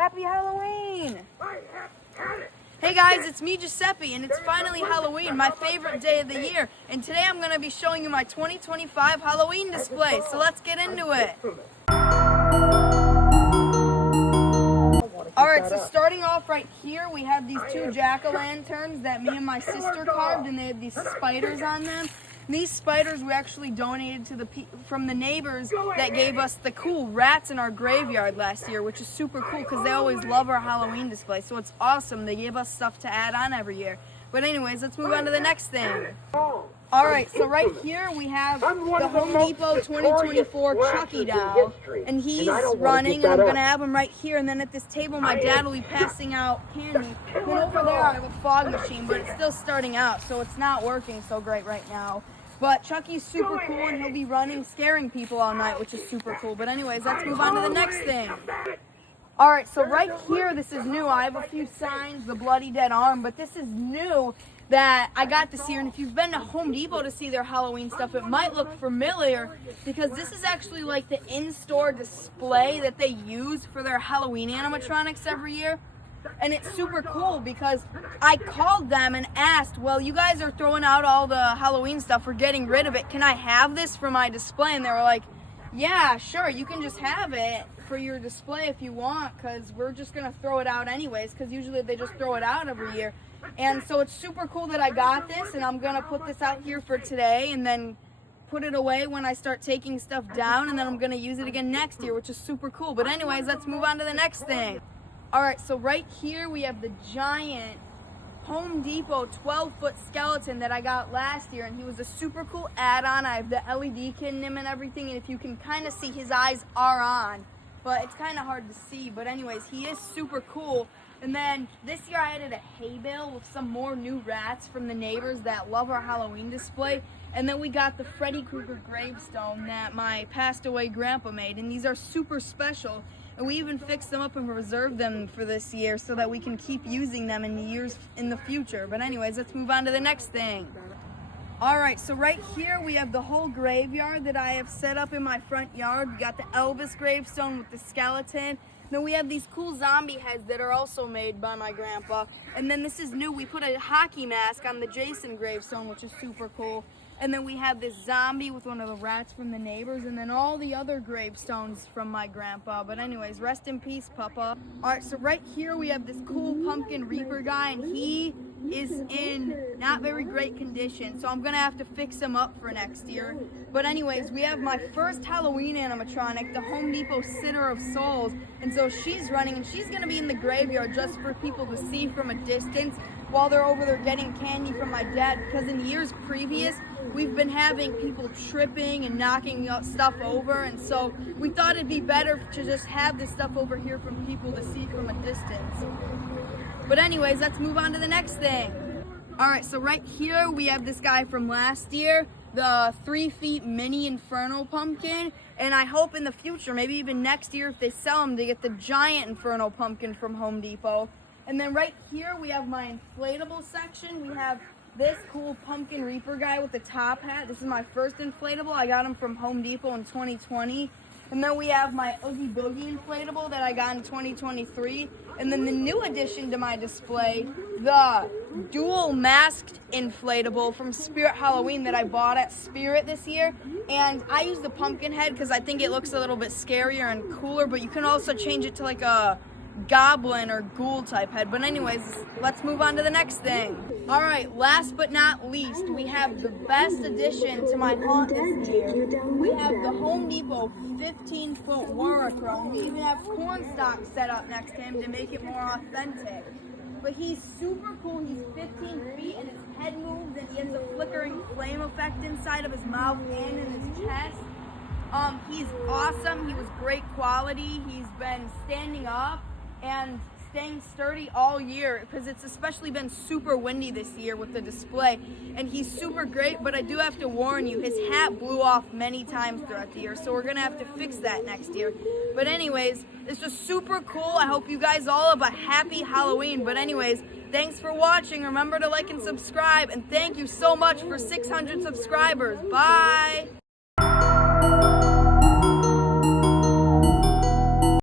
Happy Halloween! Hey guys, it's me, Giuseppe, and it's finally Halloween, my favorite day of the year. And today I'm going to be showing you my 2025 Halloween display, so let's get into it. Alright, so starting off right here, we have these two jack-o'-lanterns that me and my sister carved, and they have these spiders on them. And these spiders we actually donated to from the neighbors that gave us the cool rats in our graveyard last year, which is super cool because they always love our Halloween display. So it's awesome. They gave us stuff to add on every year. But anyways, let's move on to the next thing. Alright, so right here we have the Home Depot 2024 Chucky doll, and he's running, and I'm going to have him right here, and then at this table my dad will be passing out candy. And over there I have a fog machine, but it's still starting out, so it's not working so great right now. But Chucky's super cool, and he'll be running, scaring people all night, which is super cool. But anyways, let's move on to the next thing. Alright, so right here, this is new. I have a few signs, the bloody dead arm, but this is new that I got this year. And if you've been to Home Depot to see their Halloween stuff, it might look familiar because this is actually like the in-store display that they use for their Halloween animatronics every year. And it's super cool because I called them and asked, well, you guys are throwing out all the Halloween stuff, we're getting rid of it. Can I have this for my display? And they were like, yeah, sure, you can just have it for your display if you want, because we're just going to throw it out anyways, because usually they just throw it out every year. And so it's super cool that I got this, and I'm going to put this out here for today and then put it away when I start taking stuff down, and then I'm going to use it again next year, which is super cool. But anyways, let's move on to the next thing. Alright, so right here we have the giant Home Depot 12-foot skeleton that I got last year, and he was a super cool add-on. I have the LED kit in him and everything, and if you can kind of see, his eyes are on, but it's kind of hard to see. But anyways, he is super cool. And then this year I added a hay bale with some more new rats from the neighbors that love our Halloween display. And then we got the Freddy Krueger gravestone that my passed away grandpa made, and these are super special. And we even fixed them up and reserved them for this year so that we can keep using them in years in the future. But anyways, let's move on to the next thing. Alright, so right here we have the whole graveyard that I have set up in my front yard. We got the Elvis gravestone with the skeleton. Then we have these cool zombie heads that are also made by my grandpa. And then this is new. We put a hockey mask on the Jason gravestone, which is super cool. And then we have this zombie with one of the rats from the neighbors, and then all the other gravestones from my grandpa. But anyways, rest in peace, Papa. Alright, so right here we have this cool pumpkin reaper guy, and he is in not very great condition, so I'm gonna have to fix him up for next year. But anyways, we have my first Halloween animatronic, the Home Depot Sinner of Souls, and so she's running, and she's gonna be in the graveyard just for people to see from a distance while they're over there getting candy from my dad, because in years previous we've been having people tripping and knocking stuff over, and so we thought it'd be better to just have this stuff over here from people to see from a distance. But anyways, let's move on to the next thing. Alright, so right here we have this guy from last year, the 3 feet mini Inferno pumpkin, and I hope in the future, maybe even next year if they sell them, to get the giant Inferno pumpkin from Home Depot. And then right here we have my inflatable section. We have this cool pumpkin reaper guy with the top hat. This is my first inflatable. I got him from Home Depot in 2020. And then we have my Oogie Boogie inflatable that I got in 2023. And then the new addition to my display, the dual masked inflatable from Spirit Halloween that I bought at Spirit this year. And I use the pumpkin head because I think it looks a little bit scarier and cooler, but you can also change it to like a goblin or ghoul type head. But anyways, let's move on to the next thing. Alright, last but not least, we have the best addition to my haunt this year. We have the Home Depot 15-foot Warachrome. We even have Cornstalk set up next to him to make it more authentic. But he's super cool. He's 15 feet and his head moves, and he has a flickering flame effect inside of his mouth and in his chest. He's awesome. He was great quality. He's been standing up and staying sturdy all year because it's especially been super windy this year with the display, and he's super great. But I do have to warn you, his hat blew off many times throughout the year, so we're gonna have to fix that next year. But anyways, it's just super cool. I hope you guys all have a happy Halloween. But anyways, thanks for watching. Remember to like and subscribe, and thank you so much for 600 subscribers. Bye.